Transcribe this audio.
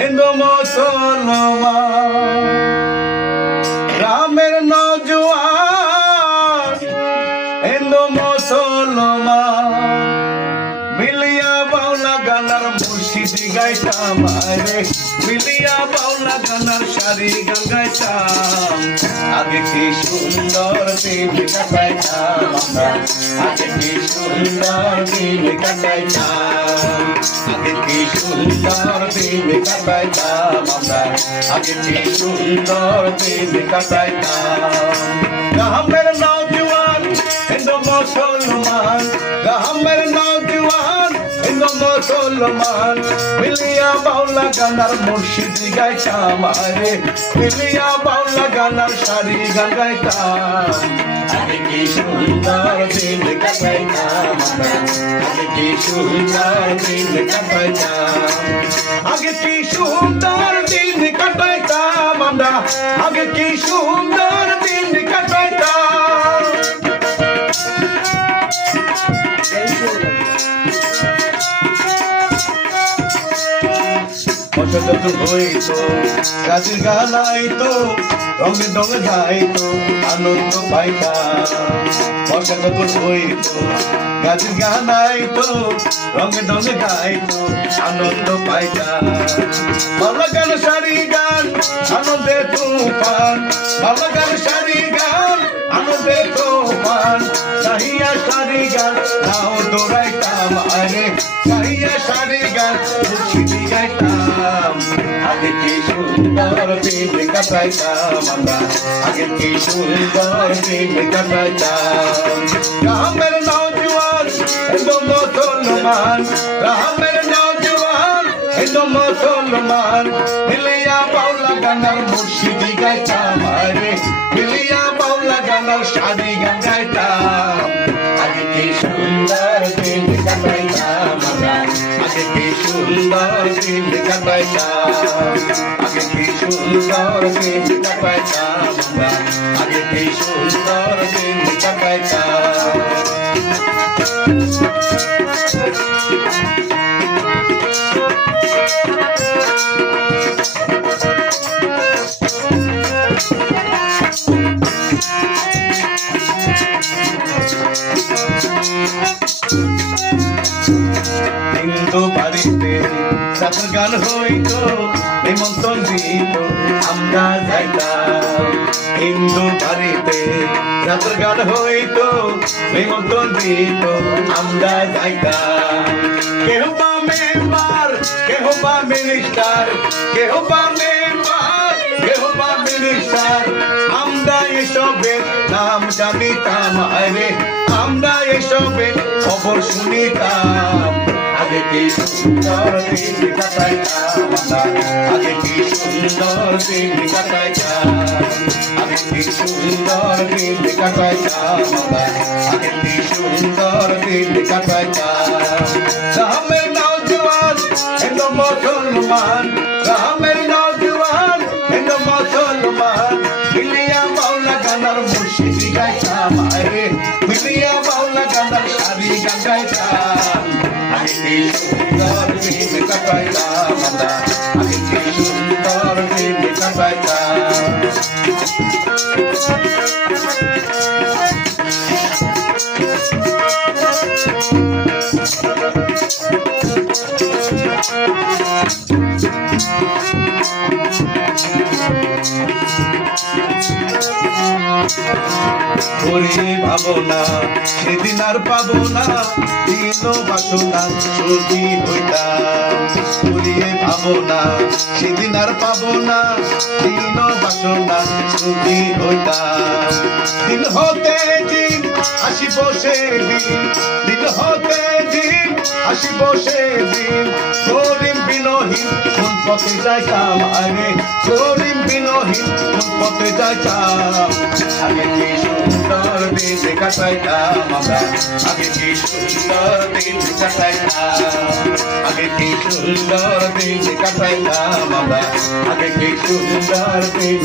হিন্দু মুসলমান গ্রামের নওজোয়ান হিন্দু মুসলমান মিলিয়া বাউলা গানার মুর্শিদি গাইতাম আরে মিলিয়া বাউলা গানার সারি গান গাইতাম আগে কি সুন্দর দিন কাটাইতাম আমরা আগে কি সুন্দর দিন কাটাইতাম আগে কি সুন্দর দিন কাটাইতাম আমরা আগে কি সুন্দর দিন কাটাইতাম গ্রামের নওজোয়ান হিন্দু মুসলমান গ্রামের নওজোয়ান হিন্দু মুসলমান মিলিয়া বাউলা গানার মুর্শিদি গাইতাম আরে মিলিয়া বাউলা গানার সারি গান গাইতাম আগে কি সুন্দর দিন কাটাইতাম আমরা আগে কি সুন্দর দিন কাটাইতাম আগে কি সুন্দর দিন কাটাইতাম আমরা আগে কি সুন্দর দিন কাটাইতাম পছন্দ হইতো গাছের গান আইতো রঙে রঙে গাইতো আনন্দ পাইতাম পছন্দ হইতো গাছের গান আইতো রঙে রঙে গাইতো আনন্দ পাইতাম বাংলা গান সারি গান আনন্দে তুফান বাংলা গান সারি গান আনন্দে তুফান চাহিয়া সারি গান নাও দৌড়াইতাম আরে চাহিয়া সারি গান মুর্শিদি গাইতাম আগে কি সুন্দর দিন কাটাইতাম আমরা আগে কি সুন্দর দিন কাটাইতাম গ্রামের নওজোয়ান হিন্দু মুসলমান গ্রামের নওজোয়ান হিন্দু মুসলমান মিলিয়া বাউলা গানার মুর্শিদি গাইতাম আরে মিলিয়া বাউলা গানার সারি গান গাইতাম আগে কি সুন্দর দিন কাটাইতাম আমরা আগে কি সুন্দর দিন কাটাইতাম আগে কি সুন্দর দিন কাটাইতাম আমরা আগে কি সুন্দর দিন কাটাইতাম হিন্দু বাড়িতে যাত্রা গান হইতো নিমন্ত্রণ দিত আমরা যাইতাম হিন্দু বাড়িতে যাত্রা গান হইতো নিমন্ত্রণ দিত আমরা যাইতাম কেহ বা মেম্বার কেহ বা মিনিস্টার কেহ বা মেম্বার কেহ বা মিনিস্টার আমরা এসবের নাম জানিতাম আরে আমরা এসবের খবর শুনিতাম আগে কি সুন্দর দিন কাটাইতাম আমরা আগে কি সুন্দর দিন কাটাইতাম আগে কি সুন্দর দিন কাটাইতাম আমরা আগে কি সুন্দর দিন কাটাইতাম গ্রামের নওজোয়ান হিন্দু মুসলমান গ্রামের নওজোয়ান হিন্দু মুসলমান মিলিয়া বাউলা গানার মুর্শিদি গাইতাম আরে মিলিয়া বাউলা গানার সারি গান গাইতাম আগে কি সুন্দর দিন কাটাইতাম আমরা আগে কি সুন্দর দিন কাটাইতাম ওরে ভাবনা সেদিন আর পাবো না দিন বাসনা সখী হইতাম ওরে ভাবনা সেদিন আর পাবো না দিন বাসনা সখী হইতাম দিন হতে দিন আসিব সেদিন দিন হতে দিন আসিব সেদিন গরিব বিনহীন কোন পথে যাইতাম আরে গরিব বিনহীন কোন পথে যাইতাম আগে কি সুন্দর দিন কাটাইতাম আমরা আগে কি সুন্দর দিন কাটাইতাম আগে কি সুন্দর দিন কাটাইতাম আমরা আগে কি সুন্দর দিন